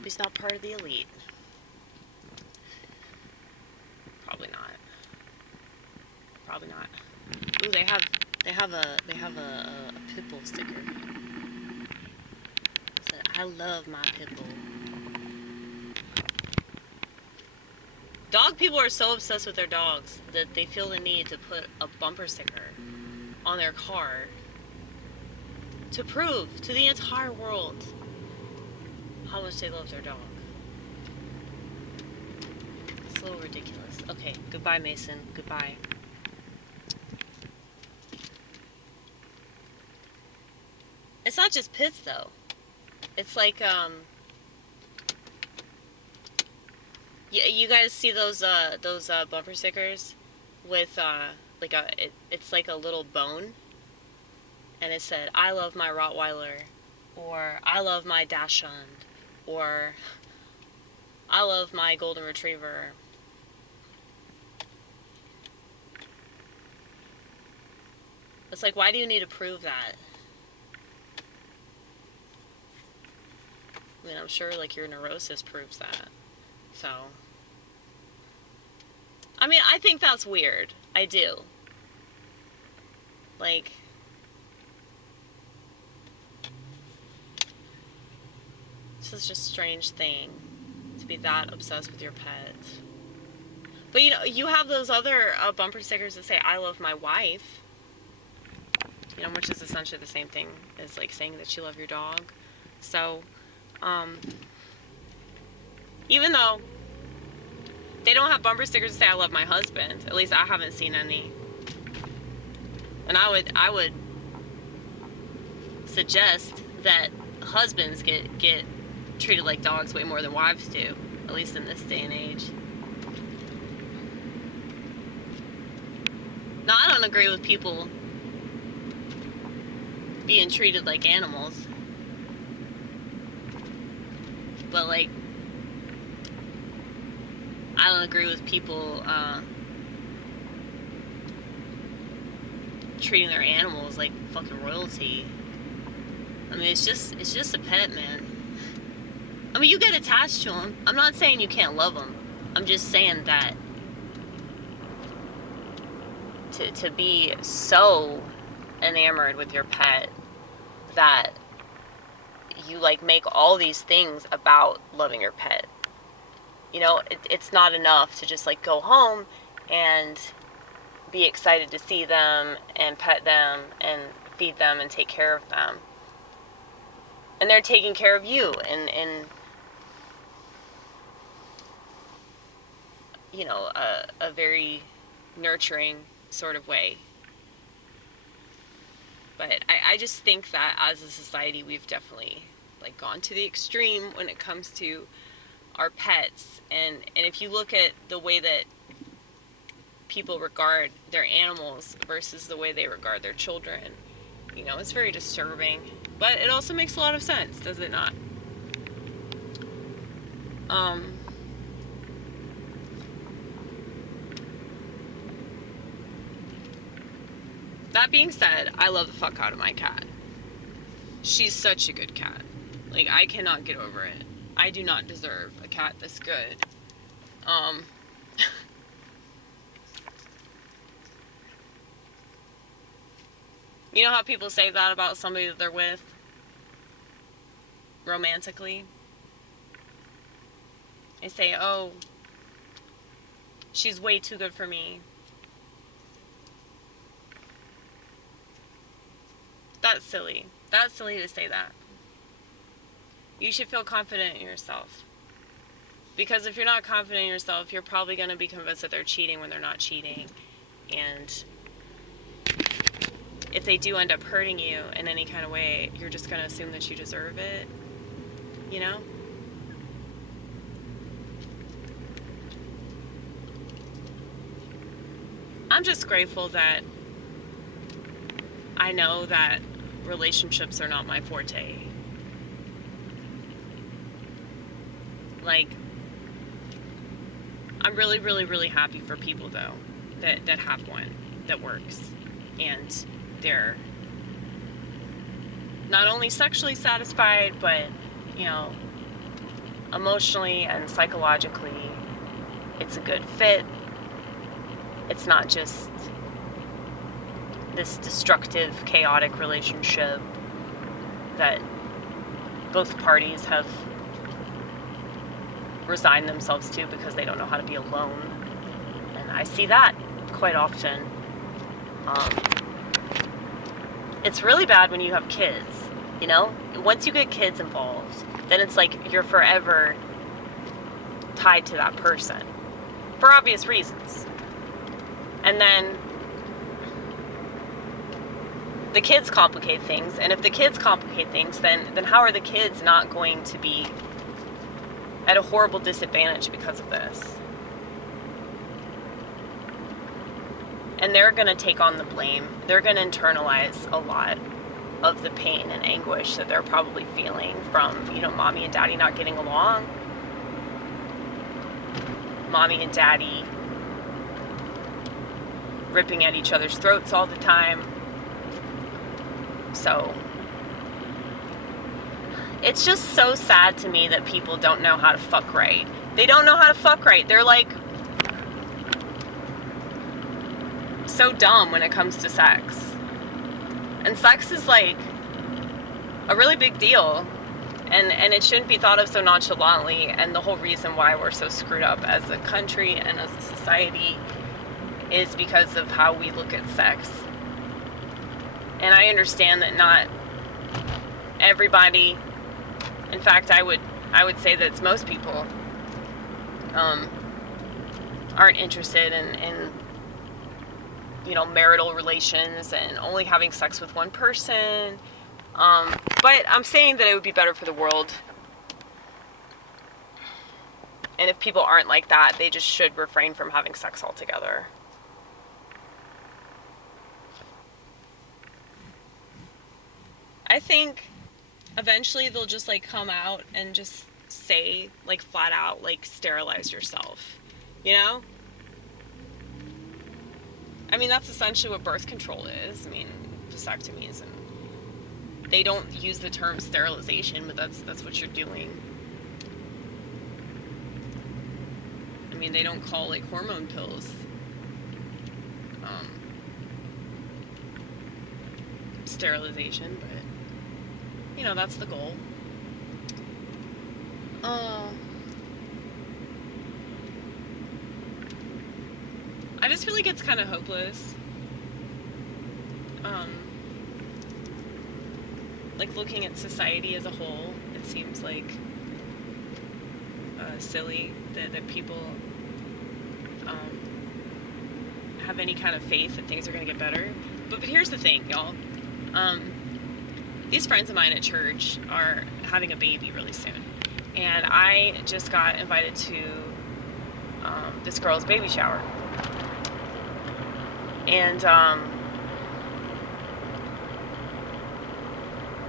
Hope he's not part of the elite. Probably not. Probably not. Ooh, they have a pit bull sticker. It said, I love my pit bull. Dog people are so obsessed with their dogs that they feel the need to put a bumper sticker on their car to prove to the entire world how much they love their dog. It's a little ridiculous. Okay, goodbye, Mason. Goodbye. It's not just pits, though. It's like, yeah, you guys see those bumper stickers with, like it's like a little bone, and it said, I love my Rottweiler, or I love my Dachshund, or I love my Golden Retriever. It's like, why do you need to prove that? I mean, I'm sure, like, your neurosis proves that. So, I mean, I think that's weird. I do. Like, this is just a strange thing to be that obsessed with your pet. But, you know, you have those other bumper stickers that say, I love my wife. You know, which is essentially the same thing as, like, saying that you love your dog. So, even though they don't have bumper stickers that say I love my husband, at least I haven't seen any. And I would suggest that husbands get treated like dogs way more than wives do, at least in this day and age. Now, I don't agree with people being treated like animals. But, like, I don't agree with people treating their animals like fucking royalty. I mean, it's just a pet, man. I mean, you get attached to them. I'm not saying you can't love them. I'm just saying that to be so enamored with your pet that you, like, make all these things about loving your pet. You know, it's not enough to just, like, go home and be excited to see them and pet them and feed them and take care of them. And they're taking care of you in you know, a very nurturing sort of way. But I just think that as a society, we've definitely, like, gone to the extreme when it comes to our pets. And if you look at the way that people regard their animals versus the way they regard their children, you know, it's very disturbing. But it also makes a lot of sense, does it not? That being said, I love the fuck out of my cat. She's such a good cat. Like, I cannot get over it. I do not deserve a cat this good. You know how people say that about somebody that they're with? Romantically? They say, oh, she's way too good for me. That's silly. That's silly to say that. You should feel confident in yourself. Because if you're not confident in yourself, you're probably going to be convinced that they're cheating when they're not cheating. And if they do end up hurting you in any kind of way, you're just going to assume that you deserve it. You know? I'm just grateful that I know that relationships are not my forte. Like, I'm really, really, really happy for people, though, that have one that works. And they're not only sexually satisfied, but, you know, emotionally and psychologically it's a good fit. It's not just this destructive, chaotic relationship that both parties have resigned themselves to because they don't know how to be alone. And I see that quite often. It's really bad when you have kids, you know? Once you get kids involved, then it's like you're forever tied to that person for obvious reasons. And then the kids complicate things, and if the kids complicate things, then how are the kids not going to be at a horrible disadvantage because of this? And they're going to take on the blame. They're going to internalize a lot of the pain and anguish that they're probably feeling from, mommy and daddy not getting along. Mommy and daddy ripping at each other's throats all the time. So it's just so sad to me that people don't know how to fuck right. They don't know how to fuck right. They're like so dumb when it comes to sex. And sex is like a really big deal. And it shouldn't be thought of so nonchalantly. And the whole reason why we're so screwed up as a country and as a society is because of how we look at sex. And I understand that not everybody, in fact, I would say that it's most people, aren't interested in marital relations and only having sex with one person. But I'm saying that it would be better for the world. And if people aren't like that, they just should refrain from having sex altogether. I think eventually they'll just come out and just say flat out sterilize yourself, I mean, that's essentially what birth control is. I mean, vasectomies, and they don't use the term sterilization, but that's what you're doing. I mean, they don't call hormone pills sterilization, but that's the goal. I just feel like it's kind of hopeless. Looking at society as a whole, it seems silly that people have any kind of faith that things are going to get better. But here's the thing, y'all. These friends of mine at church are having a baby really soon. And I just got invited to this girl's baby shower. And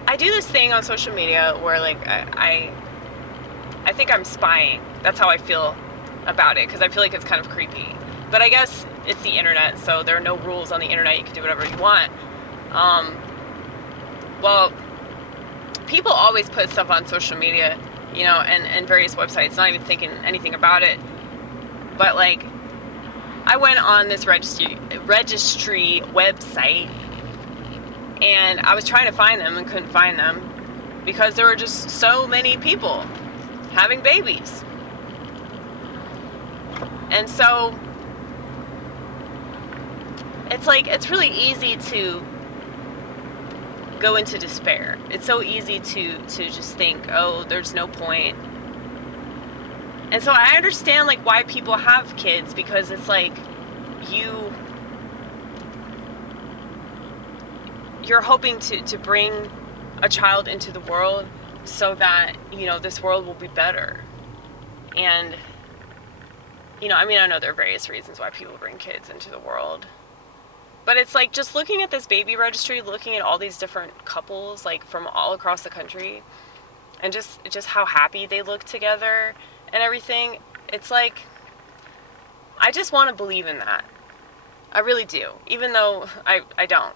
I do this thing on social media where I think I'm spying. That's how I feel about it, because I feel like it's kind of creepy. But I guess it's the internet, so there are no rules on the internet. You can do whatever you want. Well, people always put stuff on social media, and various websites, not even thinking anything about it. But I went on this registry website, and I was trying to find them and couldn't find them because there were just so many people having babies. And so it's really easy to go into despair. It's so easy to just think, oh, there's no point. And so I understand why people have kids, because it's you're hoping to bring a child into the world so that this world will be better. And I know there are various reasons why people bring kids into the world. But it's just looking at this baby registry, looking at all these different couples from all across the country, and just how happy they look together and everything. It's I just want to believe in that. I really do, even though I don't.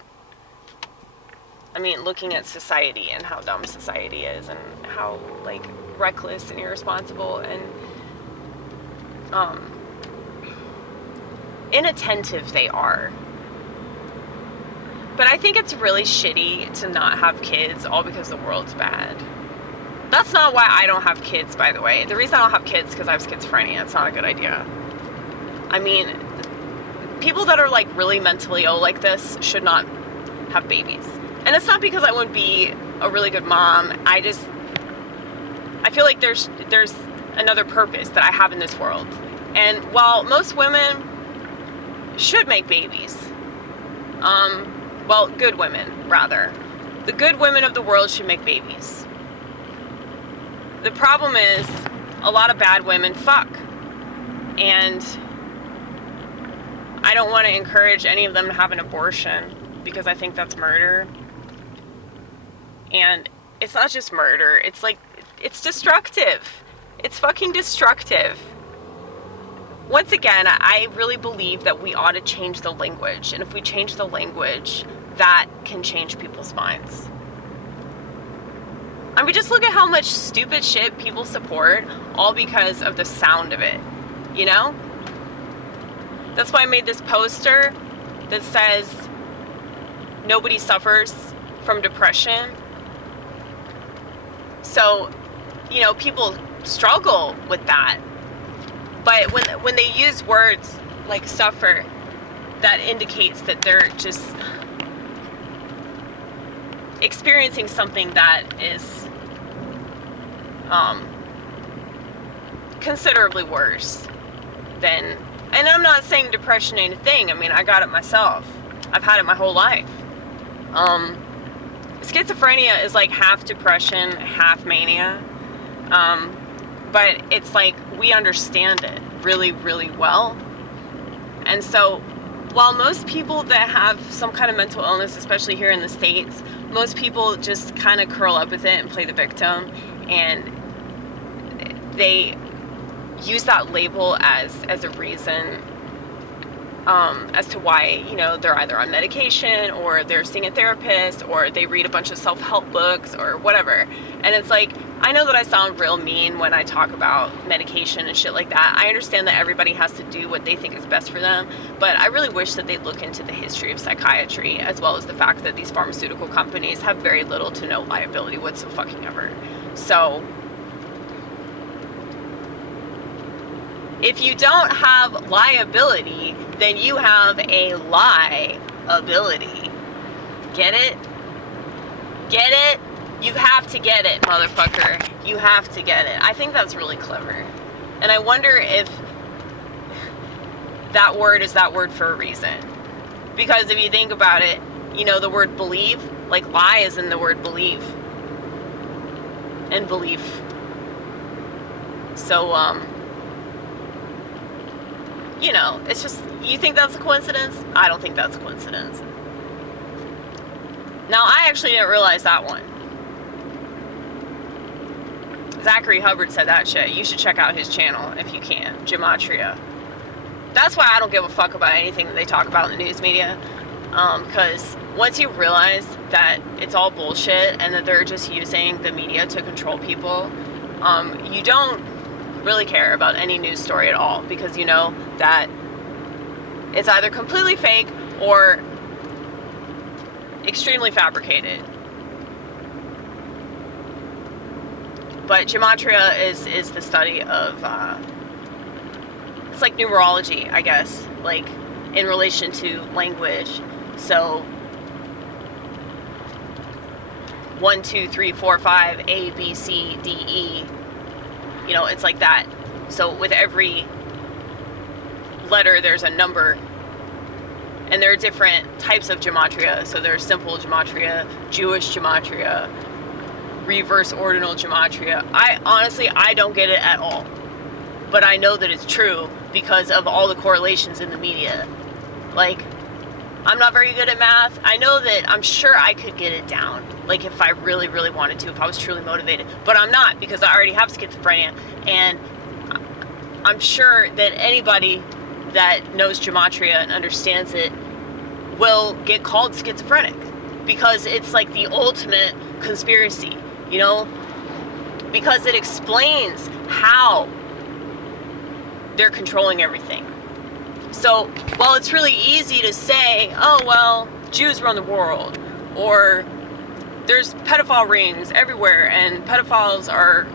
I mean, looking at society and how dumb society is and how, like, reckless and irresponsible and inattentive they are. But I think it's really shitty to not have kids all because the world's bad. That's not why I don't have kids, by the way. The reason I don't have kids is because I have schizophrenia. It's not a good idea. I mean, people that are, like, really mentally ill like this should not have babies. And it's not because I wouldn't be a really good mom. I feel like there's another purpose that I have in this world. And while most women should make babies, well, good women, rather. The good women of the world should make babies. The problem is, a lot of bad women fuck. And I don't want to encourage any of them to have an abortion, because I think that's murder. And it's not just murder, it's like, it's destructive. It's fucking destructive. Once again, I really believe that we ought to change the language. And if we change the language, that can change people's minds. I mean, just look at how much stupid shit people support, all because of the sound of it, you know? That's why I made this poster that says, nobody suffers from depression. So, you know, people struggle with that. But when they use words like suffer, that indicates that they're just experiencing something that is considerably worse than, and I'm not saying depression ain't a thing. I mean, I got it myself. I've had it my whole life. Schizophrenia is like half depression, half mania. But it's like, we understand it really, really well. And so, while most people that have some kind of mental illness, especially here in the States, most people just kind of curl up with it and play the victim, and they use that label as a reason as to why, you know, they're either on medication or they're seeing a therapist or they read a bunch of self-help books or whatever. And it's like, I know that I sound real mean when I talk about medication and shit like that. I understand that everybody has to do what they think is best for them, but I really wish that they'd look into the history of psychiatry, as well as the fact that these pharmaceutical companies have very little to no liability whatsoever. So, if you don't have liability, then you have a lie-ability. Get it? Get it? You have to get it, motherfucker. You have to get it. I think that's really clever. And I wonder if that word is that word for a reason. Because if you think about it, you know, the word believe, like lie is in the word believe. And belief. So, you know, it's just, you think that's a coincidence? I don't think that's a coincidence. Now, I actually didn't realize that one. Zachary Hubbard said that shit. You should check out his channel if you can. Gematria. That's why I don't give a fuck about anything that they talk about in the news media. Because once you realize that it's all bullshit and that they're just using the media to control people, you don't really care about any news story at all, because you know that it's either completely fake or extremely fabricated. But gematria is the study of, it's like numerology, I guess, like in relation to language. So 1, 2, 3, 4, 5, A, B, C, D, E. You know, it's like that. So with every letter, there's a number. And there are different types of gematria. So there's simple gematria, Jewish gematria, reverse ordinal gematria. I don't get it at all. But I know that it's true because of all the correlations in the media. Like, I'm not very good at math. I know that I'm sure I could get it down. Like, if I really, really wanted to, if I was truly motivated. But I'm not, because I already have schizophrenia. And I'm sure that anybody that knows gematria and understands it will get called schizophrenic. because it's like the ultimate conspiracy, you know? Because it explains how they're controlling everything. So, while it's really easy to say, oh, well, Jews run the world, or there's pedophile rings everywhere, and pedophiles are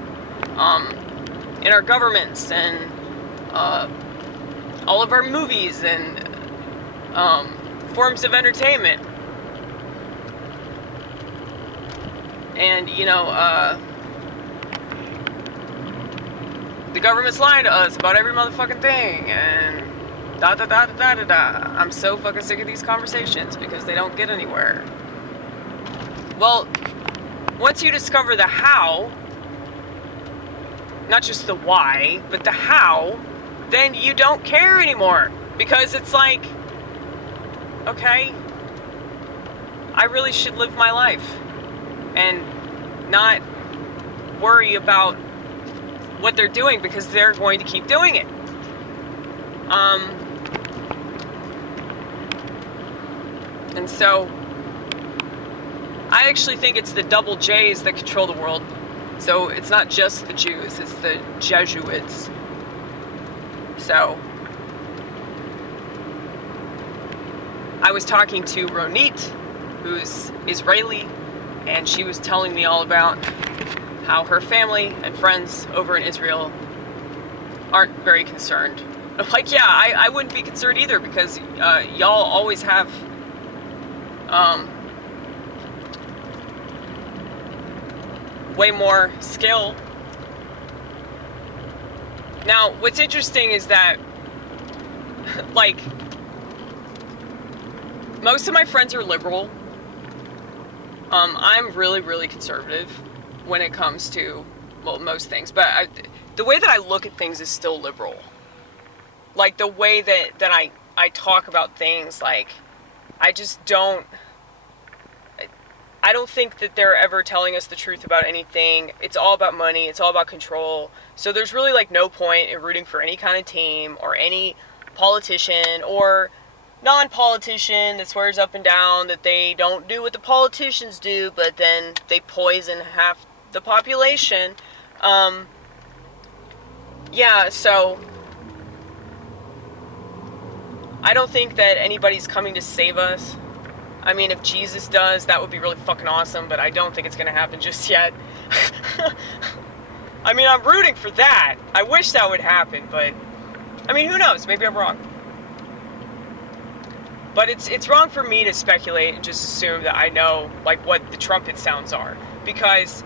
in our governments, and all of our movies, and forms of entertainment. And, you know, the government's lying to us about every motherfucking thing, and da da da da da da da. I'm so fucking sick of these conversations because they don't get anywhere. Well, once you discover the how, not just the why, but the how, then you don't care anymore. Because it's like, okay, I really should live my life and not worry about what they're doing, because they're going to keep doing it. And so I actually think it's the double J's that control the world. So it's not just the Jews, it's the Jesuits. So I was talking to Ronit, who's Israeli, and she was telling me all about how her family and friends over in Israel aren't very concerned. I'm like, yeah, I wouldn't be concerned either, because y'all always have way more skill. Now, what's interesting is that, like, most of my friends are liberal. I'm really, really conservative when it comes to, well, most things. But the way that I look at things is still liberal. Like, the way that I talk about things, like, I just don't... I don't think that they're ever telling us the truth about anything. It's all about money. It's all about control. So there's really, like, no point in rooting for any kind of team or any politician or non-politician that swears up and down that they don't do what the politicians do, but then they poison half the population. Yeah, so I don't think that anybody's coming to save us. I mean, if Jesus does, that would be really fucking awesome, but I don't think it's gonna happen just yet. I mean, I'm rooting for that. I wish that would happen, but I mean, who knows? Maybe I'm wrong. But it's wrong for me to speculate and just assume that I know, like, what the trumpet sounds are, because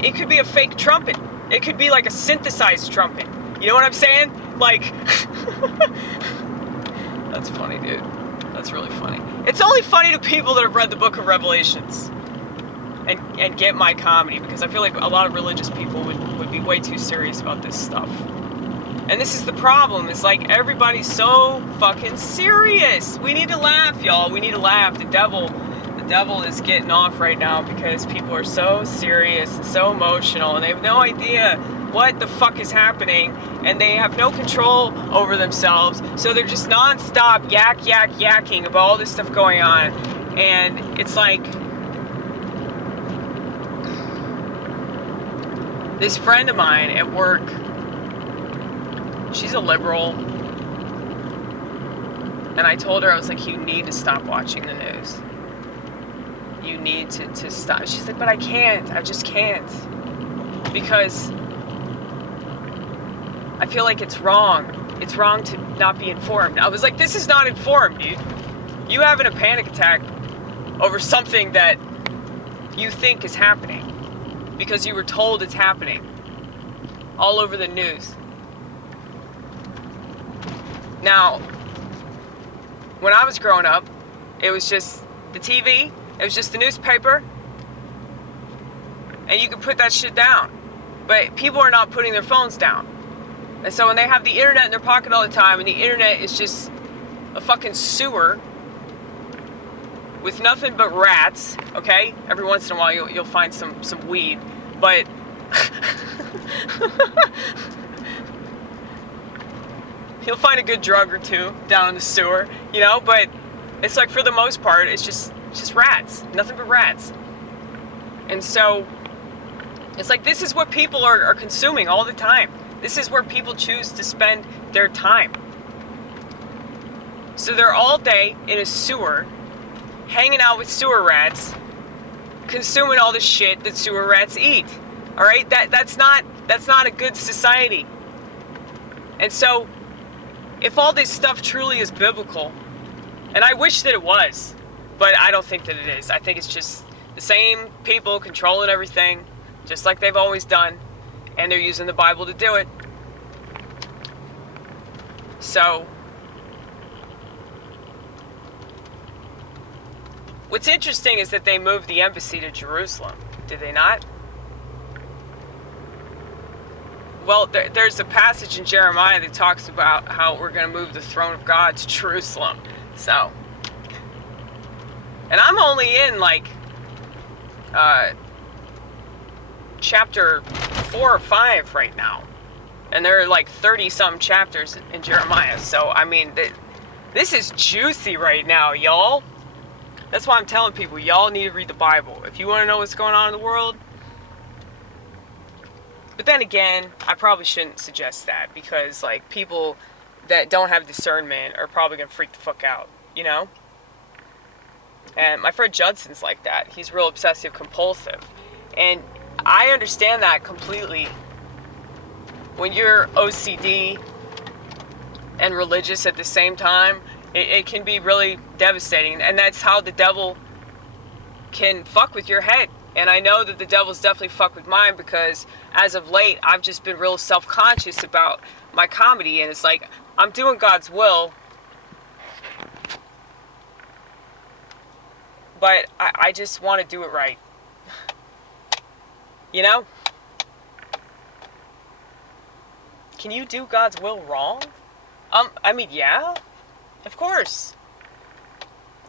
it could be a fake trumpet. It could be like a synthesized trumpet. You know what I'm saying? Like, that's funny, dude. That's really funny. It's only funny to people that have read the book of Revelations and get my comedy, because I feel like a lot of religious people would be way too serious about this stuff. And this is the problem. It's like, everybody's so fucking serious. We need to laugh, y'all. We need to laugh. The devil is getting off right now because people are so serious and so emotional, and they have no idea what the fuck is happening, and they have no control over themselves, so they're just non-stop yakking about all this stuff going on. And it's like, this friend of mine at work, she's a liberal, and I told her, I was like, you need to stop watching the news. You need to stop. She's like, but I can't. I just can't. Because I feel like it's wrong. It's wrong to not be informed. I was like, this is not informed, dude. You having a panic attack over something that you think is happening because you were told it's happening all over the news. Now, when I was growing up, it was just the TV, it was just the newspaper, and you could put that shit down. But people are not putting their phones down. And so when they have the internet in their pocket all the time, and the internet is just a fucking sewer with nothing but rats, okay? Every once in a while you'll find some weed, but He'll find a good drug or two down in the sewer, you know, but it's like for the most part, it's just rats. Nothing but rats. And so it's like this is what people are consuming all the time. This is where people choose to spend their time. So they're all day in a sewer, hanging out with sewer rats, consuming all the shit that sewer rats eat. All right, that's not a good society. And so, if all this stuff truly is biblical, and I wish that it was, but I don't think that it is. I think it's just the same people controlling everything, just like they've always done, and they're using the Bible to do it. So, what's interesting is that they moved the embassy to Jerusalem. Did they not? Well, there's a passage in Jeremiah that talks about how we're going to move the throne of God to Jerusalem. So, and I'm only in like chapter 4 or 5 right now. And there are like 30-some chapters in Jeremiah. So, I mean, this is juicy right now, y'all. That's why I'm telling people, y'all need to read the Bible. If you want to know what's going on in the world. But then again, I probably shouldn't suggest that because, like, people that don't have discernment are probably going to freak the fuck out, you know? And my friend Judson's like that. He's real obsessive compulsive. And I understand that completely. When you're OCD and religious at the same time, it can be really devastating. And that's how the devil can fuck with your head. And I know that the devil's definitely fucked with mine because as of late, I've just been real self-conscious about my comedy. And it's like, I'm doing God's will, but I just want to do it right. You know? Can you do God's will wrong? I mean, yeah, of course.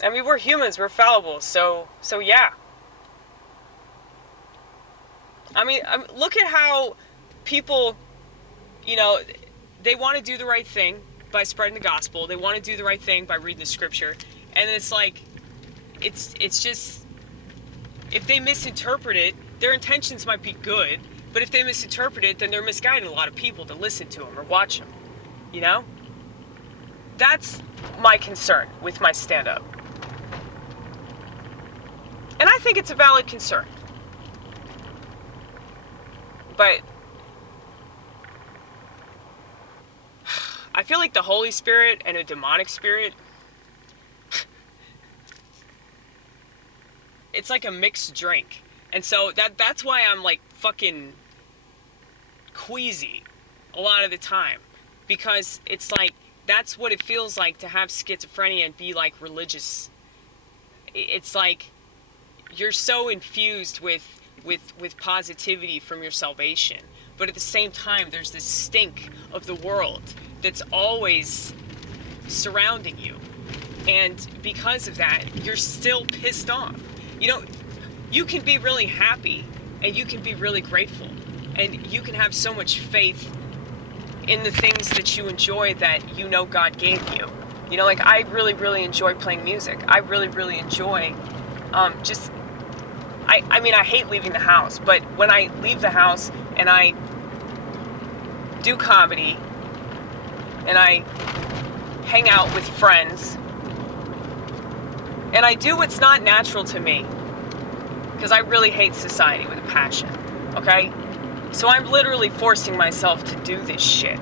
I mean, we're humans, we're fallible, so yeah. I mean, look at how people, you know, they want to do the right thing by spreading the gospel. They want to do the right thing by reading the scripture. And it's like, it's just, if they misinterpret it, their intentions might be good, but if they misinterpret it, then they're misguiding a lot of people to listen to them or watch them, you know? That's my concern with my stand-up. And I think it's a valid concern. But I feel like the Holy Spirit and a demonic spirit, it's like a mixed drink. And so that's why I'm like fucking queasy a lot of the time. Because it's like, that's what it feels like to have schizophrenia and be like religious. It's like you're so infused with positivity from your salvation, but at the same time there's this stink of the world that's always surrounding you, and because of that you're still pissed off. You know, you can be really happy and you can be really grateful and you can have so much faith in the things that you enjoy that you know God gave you. You know, like I really enjoy playing music. I really enjoy just I mean, I hate leaving the house, but when I leave the house and I do comedy and I hang out with friends and I do what's not natural to me, because I really hate society with a passion, okay? So I'm literally forcing myself to do this shit.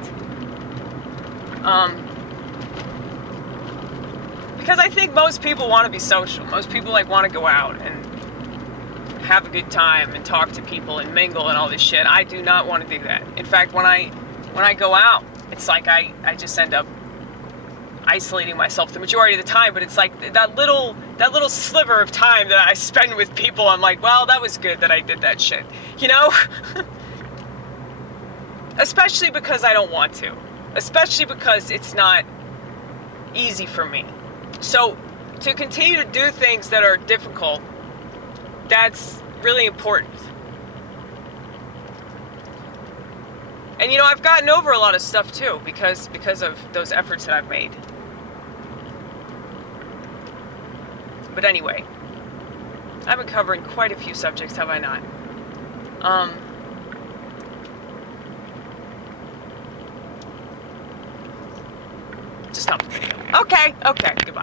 Because I think most people want to be social. Most people like want to go out and have a good time and talk to people and mingle and all this shit. I do not want to do that. In fact, when I go out, it's like I just end up isolating myself the majority of the time, but it's like that little sliver of time that I spend with people, I'm like, well, that was good that I did that shit, you know? Especially because I don't want to. Especially because it's not easy for me. So, to continue to do things that are difficult, that's really important. And you know, I've gotten over a lot of stuff too because of those efforts that I've made. But anyway, I've been covering quite a few subjects, have I not? Just stop the video. Okay, goodbye.